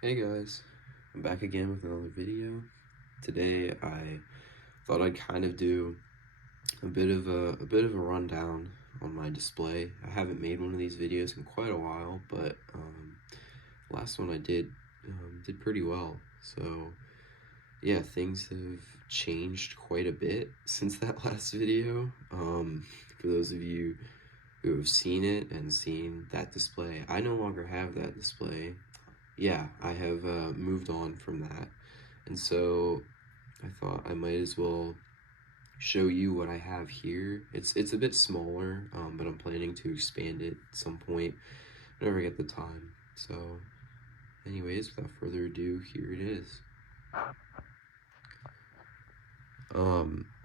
Hey guys, I'm back again with another video. Today I thought I'd kind of do a bit of a rundown on my display. I haven't made one of these videos in quite a while, but last one I did pretty well. So yeah, things have changed quite a bit since that last video. For those of you who have seen it and seen that display, I no longer have that display. Yeah, I have moved on from that. And so I thought I might as well show you what I have here. It's a bit smaller, but I'm planning to expand it at some point whenever I get the time. So anyways, without further ado, here it is.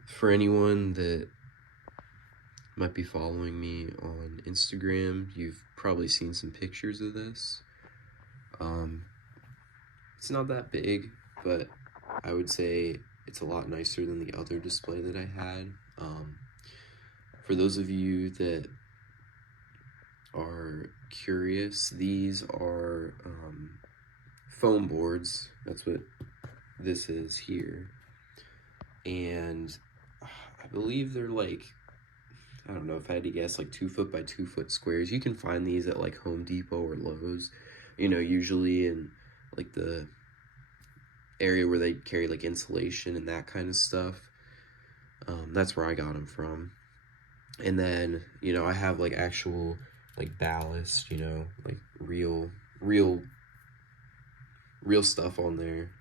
For anyone that might be following me on Instagram, you've probably seen some pictures of this. It's not that big, but I would say it's a lot nicer than the other display that I had. For those of you that are curious, these are foam boards. That's what this is here. And I believe they're like, I don't know if I had to guess, like 2 foot by 2 foot squares. You can find these at like Home Depot or Lowe's, you know, usually in like the area where they carry like insulation and that kind of stuff. That's where I got them from. And then, you know, I have like actual like ballast, you know, like real stuff on there.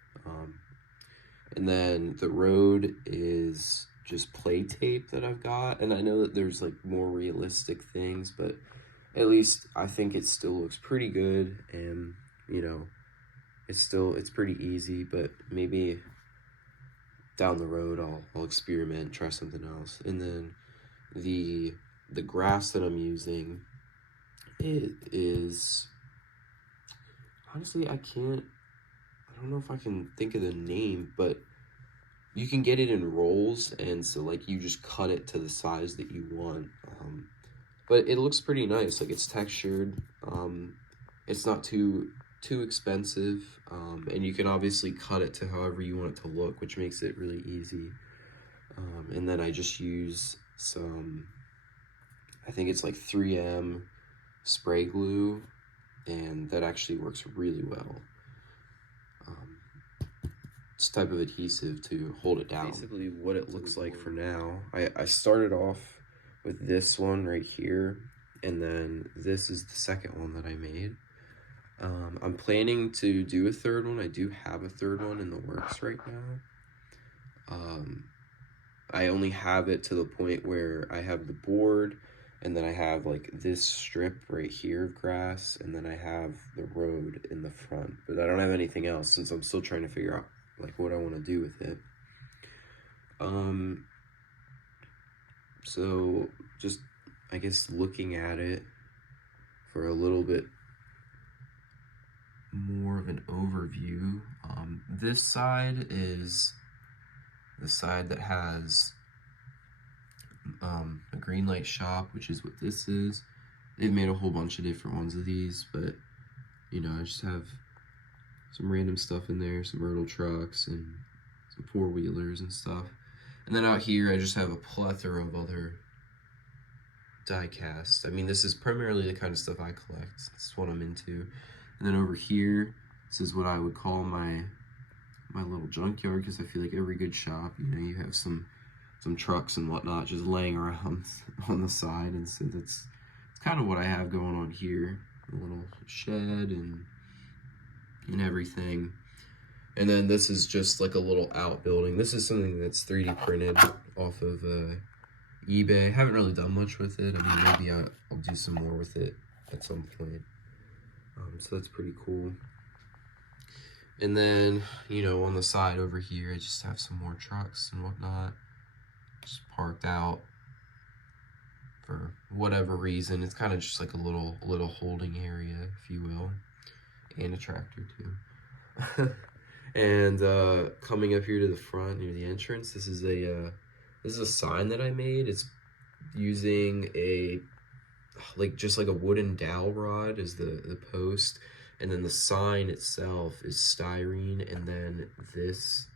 And then the road is just play tape that I've got, and I know that there's like more realistic things, but at least I think it still looks pretty good. And you know, it's pretty easy, but maybe down the road I'll experiment, try something else. And then the grass that I'm using, it is honestly, I don't know if I can think of the name, but you can get it in rolls, and so like you just cut it to the size that you want. But it looks pretty nice, like it's textured. It's not too expensive, and you can obviously cut it to however you want it to look, which makes it really easy. And then I just use some, I think it's like 3M spray glue, and that actually works really well. It's type of adhesive to hold it down. Basically what it looks like for now, I started off with this one right here, and then this is the second one that I made. I'm planning to do a third one. I do have a third one in the works right now. I only have it to the point where I have the board, and then I have like this strip right here of grass, and then I have the road in the front, but I don't have anything else since I'm still trying to figure out like what I want to do with it. So just, I guess, looking at it for a little bit more of an overview, this side is the side that has a green light shop, which is what this is. They've made a whole bunch of different ones of these, but you know, I just have some random stuff in there, some Myrtle trucks and some four-wheelers and stuff. And then out here I just have a plethora of other die-cast. I mean, this is primarily the kind of stuff I collect. That's what I'm into. And then over here, this is what I would call my little junkyard, because I feel like every good shop, you know, you have some trucks and whatnot just laying around on the side, and so it's kind of what I have going on here. A little shed and everything. And then this is just like a little outbuilding. This is something that's 3D printed off of eBay. I haven't really done much with it. I mean, maybe I'll do some more with it at some point. So that's pretty cool. And then, you know, on the side over here, I just have some more trucks and whatnot just parked out for whatever reason. It's kind of just like a little holding area, if you will, and a tractor too. And coming up here to the front near the entrance, this is a sign that I made. It's using a just like a wooden dowel rod as the post, and then the sign itself is styrene, and then this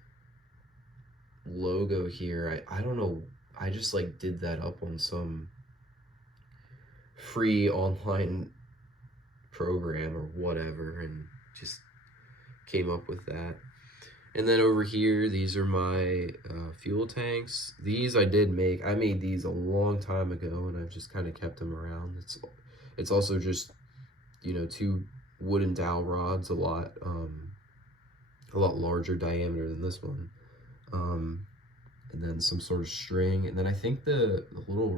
logo here, I don't know, I just like did that up on some free online program or whatever and just came up with that. And then over here, these are my fuel tanks. These I did make. I made these a long time ago, and I've just kind of kept them around. It's also just, you know, 2 wooden dowel rods, a lot larger diameter than this one, and then some sort of string, and then I think the little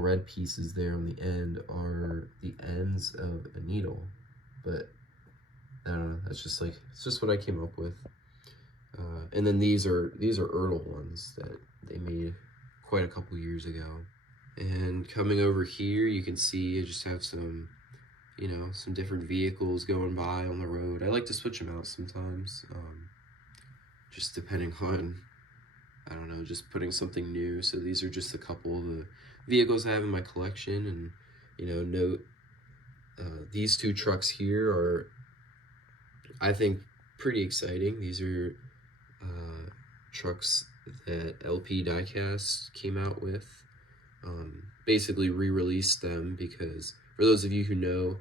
red pieces there on the end are the ends of a needle, but I don't know. That's just it's just what I came up with. And then these are Ertl ones that they made quite a couple years ago. And coming over here, you can see I just have some, you know, some different vehicles going by on the road. I like to switch them out sometimes, just depending on, I don't know, just putting something new. So these are just a couple of the vehicles I have in my collection. And, you know, note these 2 trucks here are, I think, pretty exciting. These are trucks that LP Diecast came out with. Basically re-released them because, for those of you who know,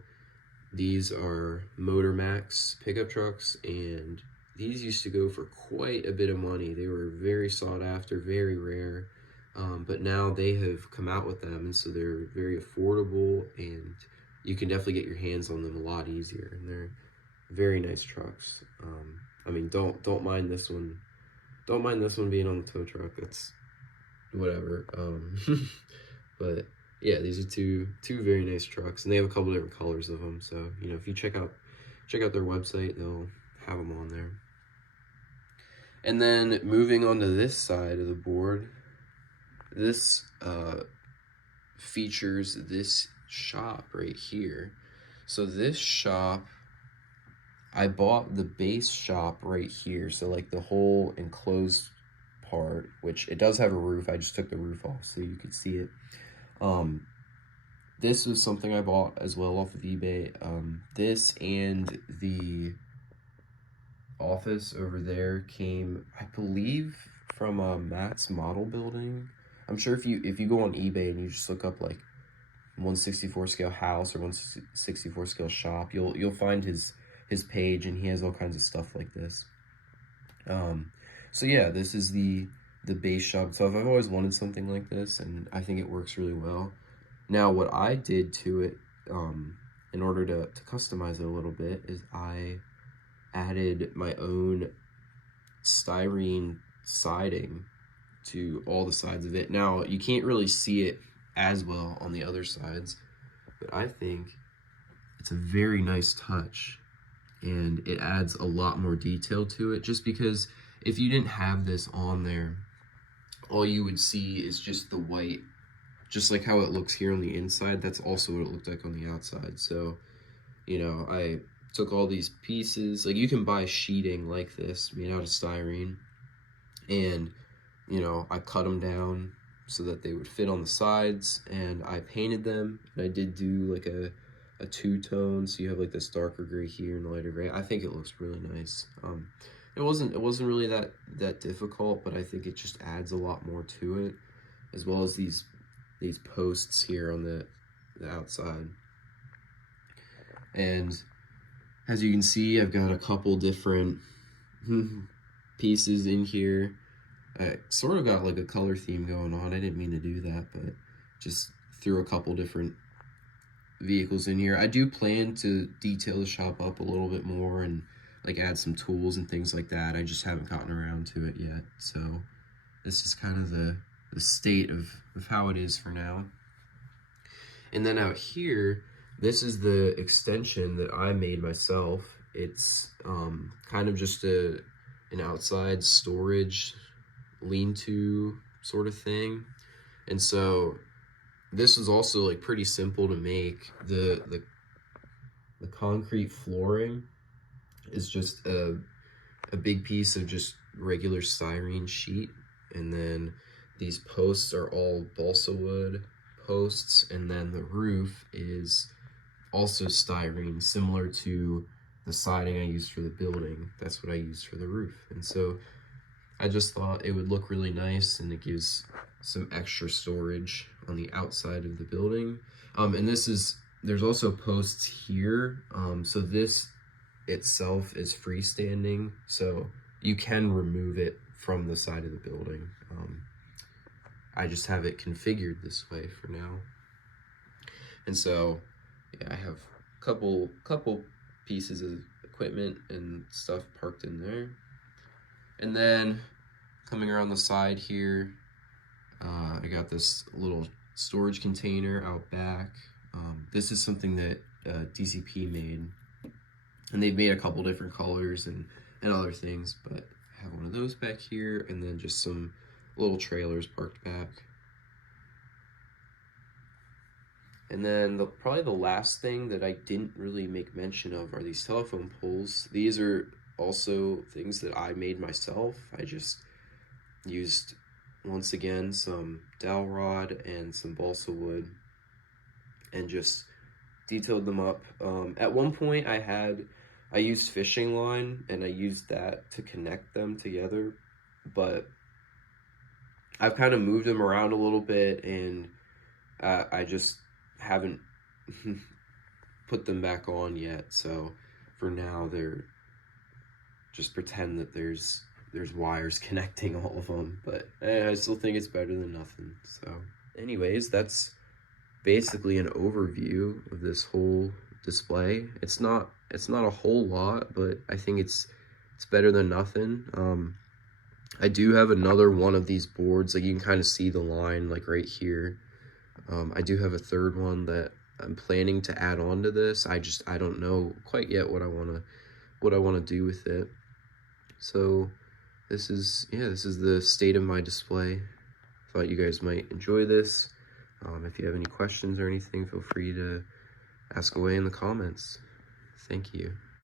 these are Motor Max pickup trucks, and these used to go for quite a bit of money. They were very sought after, very rare, but now they have come out with them, and so they're very affordable, and you can definitely get your hands on them a lot easier, and they're very nice trucks. I mean, don't mind this one. Don't mind this one being on the tow truck. It's whatever. But yeah, these are two very nice trucks, and they have a couple different colors of them. So, you know, if you check out their website, they'll have them on there. And then moving on to this side of the board, this features this shop right here. So this shop, I bought the base shop right here, so like the whole enclosed part, which it does have a roof. I just took the roof off so you could see it. This was something I bought as well off of eBay. This and the office over there came, I believe, from Matt's Model Building. I'm sure if you go on eBay and you just look up like 1/64 scale house or 1/64 scale shop, you'll find his page, and he has all kinds of stuff like this. So yeah, this is the base shop itself. I've always wanted something like this, and I think it works really well. Now, what I did to it, in order to customize it a little bit, is I added my own styrene siding to all the sides of it. Now, you can't really see it as well on the other sides, but I think it's a very nice touch, and it adds a lot more detail to it, just because if you didn't have this on there, all you would see is just the white, just like how it looks here on the inside. That's also what it looked like on the outside. So, you know, I took all these pieces, like you can buy sheeting like this made out of styrene, and, you know, I cut them down so that they would fit on the sides, and I painted them, and I did do like a two-tone, so you have like this darker gray here and lighter gray. I think it looks really nice. It wasn't really that difficult, but I think it just adds a lot more to it, as well as these posts here on the outside. And as you can see, I've got a couple different pieces in here. I sort of got like a color theme going on. I didn't mean to do that, but just threw a couple different vehicles in here. I do plan to detail the shop up a little bit more and like add some tools and things like that. I just haven't gotten around to it yet. So this is kind of the state of how it is for now. And then out here, this is the extension that I made myself. It's kind of just an outside storage lean-to sort of thing. And so this is also like pretty simple to make. The concrete flooring is just a big piece of just regular styrene sheet, and then these posts are all balsa wood posts, and then the roof is also styrene, similar to the siding I used for the building. That's what I used for the roof. And so I just thought it would look really nice, and it gives some extra storage on the outside of the building. And there's also posts here. So this itself is freestanding, so you can remove it from the side of the building. I just have it configured this way for now. And so, yeah, I have a couple pieces of equipment and stuff parked in there. And then coming around the side here, I got this little storage container out back. This is something that DCP made, and they've made a couple different colors and other things, but I have one of those back here, and then just some little trailers parked back. And then probably the last thing that I didn't really make mention of are these telephone poles. These are also things that I made myself. I just used, once again, some dowel rod and some balsa wood and just detailed them up. At one point I used fishing line, and I used that to connect them together, but I've kind of moved them around a little bit, and I just haven't put them back on yet. So for now, they're just pretend that there's wires connecting all of them, but I still think it's better than nothing. So anyways, that's basically an overview of this whole display. It's not a whole lot, but I think it's better than nothing. I do have another one of these boards, like you can kind of see the line like right here. I do have a third one that I'm planning to add on to this. I don't know quite yet what I want to do with it. So this is the state of my display. Thought you guys might enjoy this. If you have any questions or anything, feel free to ask away in the comments. Thank you.